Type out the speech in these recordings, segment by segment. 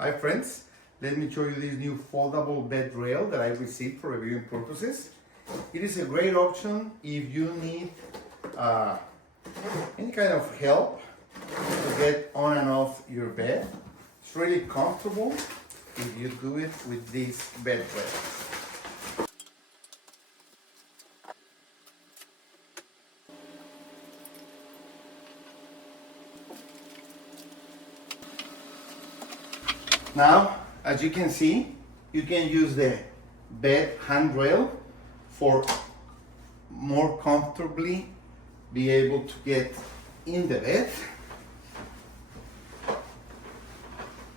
Hi friends, let me show you this new foldable bed rail that I received for reviewing purposes. It is a great option if you need any kind of help to get on and off your bed. It's really comfortable if you do it with this bed rail. Now, as you can see, you can use the bed handrail for more comfortably be able to get in the bed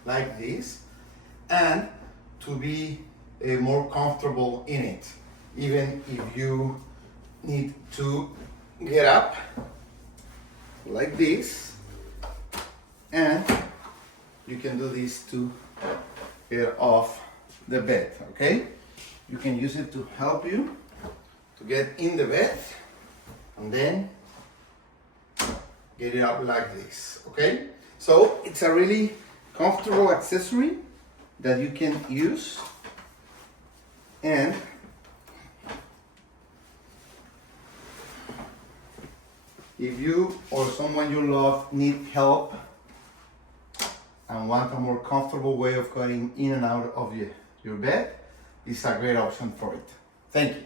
like this and to be more comfortable in it, even if you need to get up like this, and you can do this to get off the bed. Okay, you can use it to help you to get in the bed and then get it up like this. Okay, so it's a really comfortable accessory that you can use, and if you or someone you love need help and want a more comfortable way of getting in and out of your bed, it's a great option for it. Thank you.